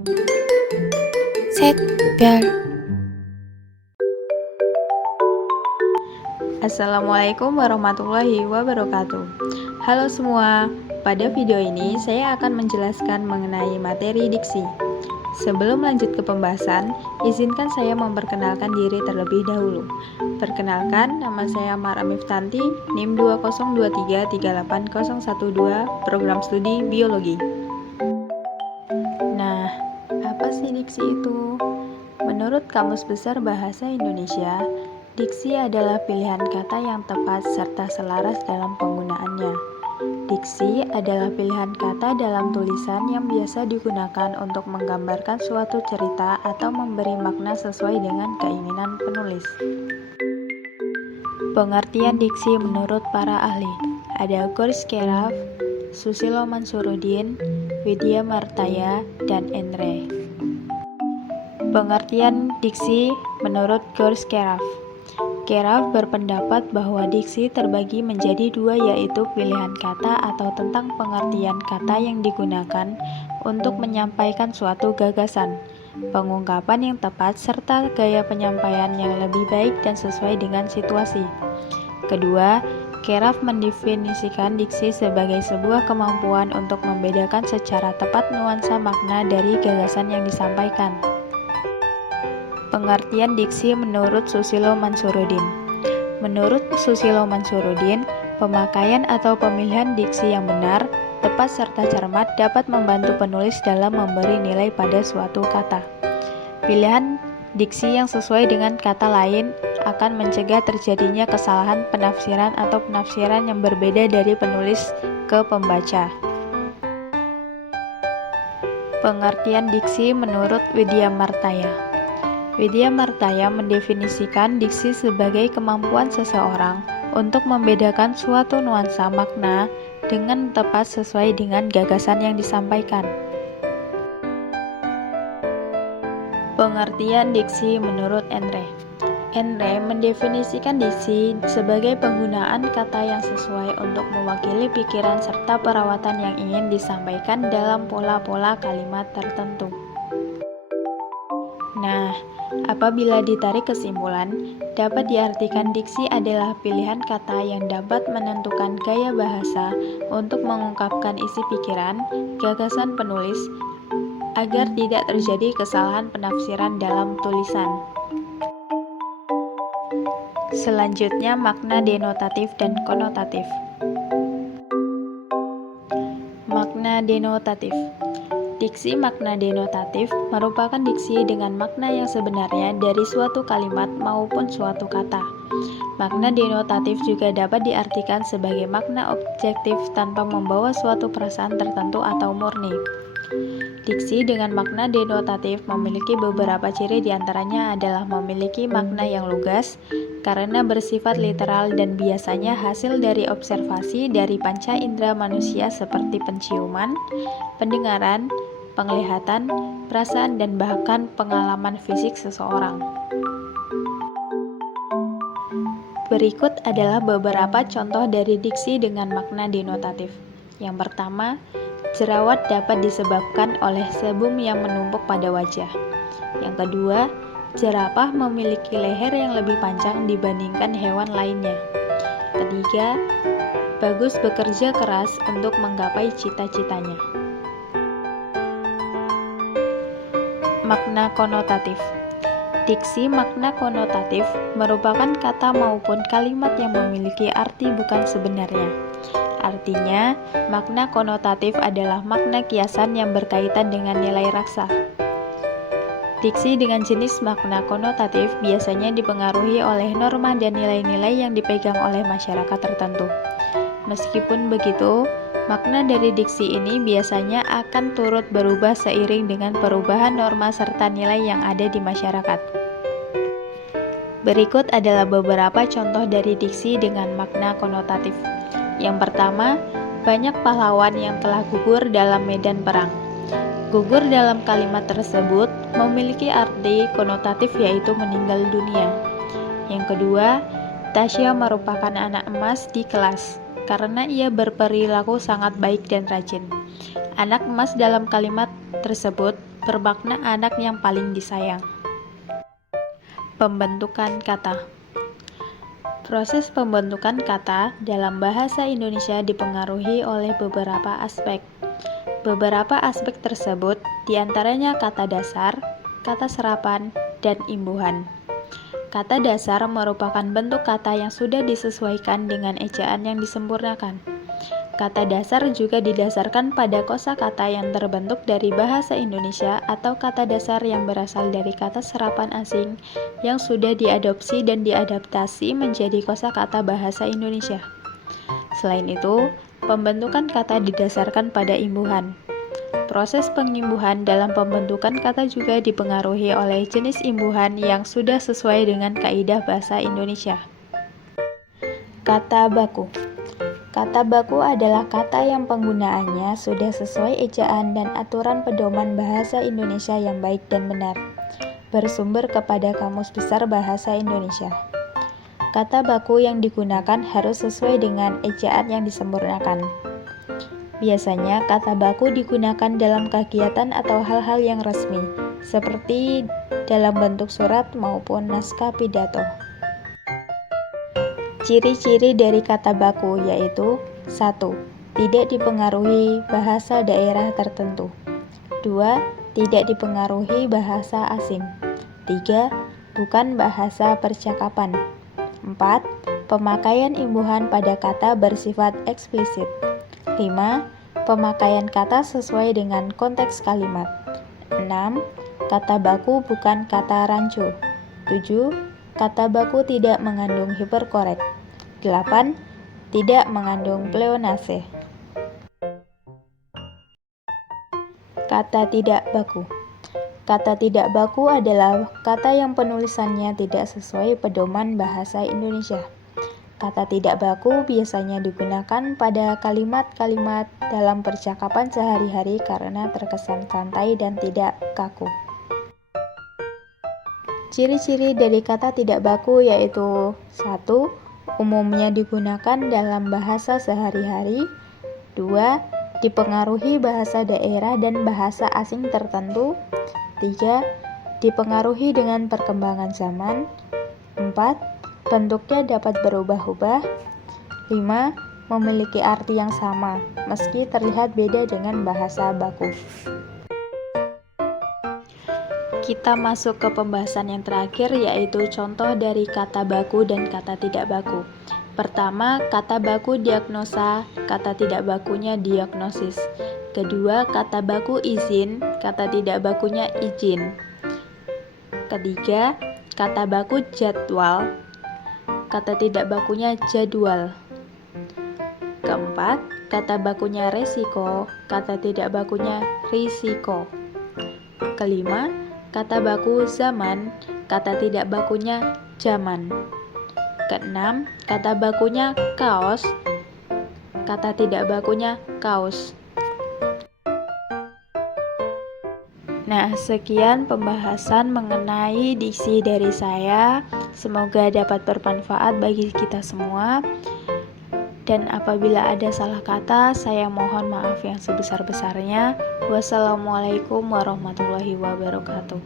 Set bel. Assalamualaikum warahmatullahi wabarakatuh. Halo semua, pada video ini saya akan menjelaskan mengenai materi diksi. Sebelum lanjut ke pembahasan, izinkan saya memperkenalkan diri terlebih dahulu. Perkenalkan, nama saya Mara Miftanti, NIM 202338012, Program Studi Biologi. Nah, apa sih diksi itu? Menurut Kamus Besar Bahasa Indonesia, diksi adalah pilihan kata yang tepat serta selaras dalam penggunaannya. Diksi adalah pilihan kata dalam tulisan yang biasa digunakan untuk menggambarkan suatu cerita atau memberi makna sesuai dengan keinginan penulis. Pengertian diksi menurut para ahli ada Goris Keraf, Susilo Mansurudin, Widya Martaya, dan Endre. Pengertian diksi menurut Goris Keraf. Keraf berpendapat bahwa diksi terbagi menjadi dua, yaitu pilihan kata atau tentang pengertian kata yang digunakan untuk menyampaikan suatu gagasan, pengungkapan yang tepat, serta gaya penyampaian yang lebih baik dan sesuai dengan situasi. Kedua, Keraf mendefinisikan diksi sebagai sebuah kemampuan untuk membedakan secara tepat nuansa makna dari gagasan yang disampaikan. Pengertian diksi menurut Susilo Mansurudin. Menurut Susilo Mansurudin, pemakaian atau pemilihan diksi yang benar, tepat serta cermat dapat membantu penulis dalam memberi nilai pada suatu kata. Pilihan diksi yang sesuai dengan kata lain akan mencegah terjadinya kesalahan penafsiran atau penafsiran yang berbeda dari penulis ke pembaca. Pengertian diksi menurut Widya Martaya. Widya Martaya mendefinisikan diksi sebagai kemampuan seseorang untuk membedakan suatu nuansa makna dengan tepat sesuai dengan gagasan yang disampaikan. Pengertian diksi menurut Endre. Endre mendefinisikan diksi sebagai penggunaan kata yang sesuai untuk mewakili pikiran serta perawatan yang ingin disampaikan dalam pola-pola kalimat tertentu. Nah, apabila ditarik kesimpulan, dapat diartikan diksi adalah pilihan kata yang dapat menentukan gaya bahasa untuk mengungkapkan isi pikiran, gagasan penulis, agar tidak terjadi kesalahan penafsiran dalam tulisan. Selanjutnya, makna denotatif dan konotatif. Makna denotatif. Diksi makna denotatif merupakan diksi dengan makna yang sebenarnya dari suatu kalimat maupun suatu kata. Makna denotatif juga dapat diartikan sebagai makna objektif tanpa membawa suatu perasaan tertentu atau murni. Diksi dengan makna denotatif memiliki beberapa ciri, diantaranya adalah memiliki makna yang lugas karena bersifat literal dan biasanya hasil dari observasi dari panca indera manusia seperti penciuman, pendengaran, penglihatan, perasaan, dan bahkan pengalaman fisik seseorang. Berikut adalah beberapa contoh dari diksi dengan makna denotatif. Yang pertama, jerawat dapat disebabkan oleh sebum yang menumpuk pada wajah. Yang kedua, jerapah memiliki leher yang lebih panjang dibandingkan hewan lainnya. Ketiga, bagus bekerja keras untuk menggapai cita-citanya. Makna konotatif. Diksi makna konotatif merupakan kata maupun kalimat yang memiliki arti bukan sebenarnya. Artinya, makna konotatif adalah makna kiasan yang berkaitan dengan nilai raksa. Diksi dengan jenis makna konotatif biasanya dipengaruhi oleh norma dan nilai-nilai yang dipegang oleh masyarakat tertentu. Meskipun begitu, makna dari diksi ini biasanya akan turut berubah seiring dengan perubahan norma serta nilai yang ada di masyarakat. Berikut adalah beberapa contoh dari diksi dengan makna konotatif. Yang pertama, banyak pahlawan yang telah gugur dalam medan perang. Gugur dalam kalimat tersebut memiliki arti konotatif, yaitu meninggal dunia. Yang kedua, Tasya merupakan anak emas di kelas karena ia berperilaku sangat baik dan rajin. Anak emas dalam kalimat tersebut bermakna anak yang paling disayang. Pembentukan kata. Proses pembentukan kata dalam bahasa Indonesia dipengaruhi oleh beberapa aspek. Beberapa aspek tersebut diantaranya kata dasar, kata serapan, dan imbuhan. Kata dasar merupakan bentuk kata yang sudah disesuaikan dengan ejaan yang disempurnakan. Kata dasar juga didasarkan pada kosakata yang terbentuk dari bahasa Indonesia atau kata dasar yang berasal dari kata serapan asing yang sudah diadopsi dan diadaptasi menjadi kosakata bahasa Indonesia. Selain itu, pembentukan kata didasarkan pada imbuhan. Proses pengimbuhan dalam pembentukan kata juga dipengaruhi oleh jenis imbuhan yang sudah sesuai dengan kaidah bahasa Indonesia. Kata baku. Kata baku adalah kata yang penggunaannya sudah sesuai ejaan dan aturan pedoman bahasa Indonesia yang baik dan benar, bersumber kepada Kamus Besar Bahasa Indonesia. Kata baku yang digunakan harus sesuai dengan ejaan yang disempurnakan. Biasanya, kata baku digunakan dalam kegiatan atau hal-hal yang resmi, seperti dalam bentuk surat maupun naskah pidato. Ciri-ciri dari kata baku yaitu 1. Tidak dipengaruhi bahasa daerah tertentu. 2. Tidak dipengaruhi bahasa asing. 3. Bukan bahasa percakapan. 4. Pemakaian imbuhan pada kata bersifat eksplisit. 5. Pemakaian kata sesuai dengan konteks kalimat. 6. Kata baku bukan kata rancu. 7. Kata baku tidak mengandung hiperkorek. 8. Tidak mengandung pleonase. Kata tidak baku. Kata tidak baku adalah kata yang penulisannya tidak sesuai pedoman bahasa Indonesia. Kata tidak baku biasanya digunakan pada kalimat-kalimat dalam percakapan sehari-hari karena terkesan santai dan tidak kaku. Ciri-ciri dari kata tidak baku yaitu 1. Umumnya digunakan dalam bahasa sehari-hari. 2. Dipengaruhi bahasa daerah dan bahasa asing tertentu. 3. Dipengaruhi dengan perkembangan zaman. 4. Bentuknya dapat berubah-ubah. 5. Memiliki arti yang sama, meski terlihat beda dengan bahasa baku. Kita masuk ke pembahasan yang terakhir, yaitu contoh dari kata baku dan kata tidak baku. Pertama, kata baku diagnosa, kata tidak bakunya diagnosis. Kedua, kata baku izin, kata tidak bakunya izin. Ketiga, kata baku jadwal, kata tidak bakunya jadwal. Keempat, kata bakunya resiko, kata tidak bakunya risiko. Kelima, kata baku zaman, kata tidak bakunya zaman. Keenam, kata bakunya kaos, kata tidak bakunya kaos. Nah, sekian pembahasan mengenai diksi dari saya. Semoga dapat bermanfaat bagi kita semua. Dan apabila ada salah kata, saya mohon maaf yang sebesar-besarnya. Wassalamualaikum warahmatullahi wabarakatuh.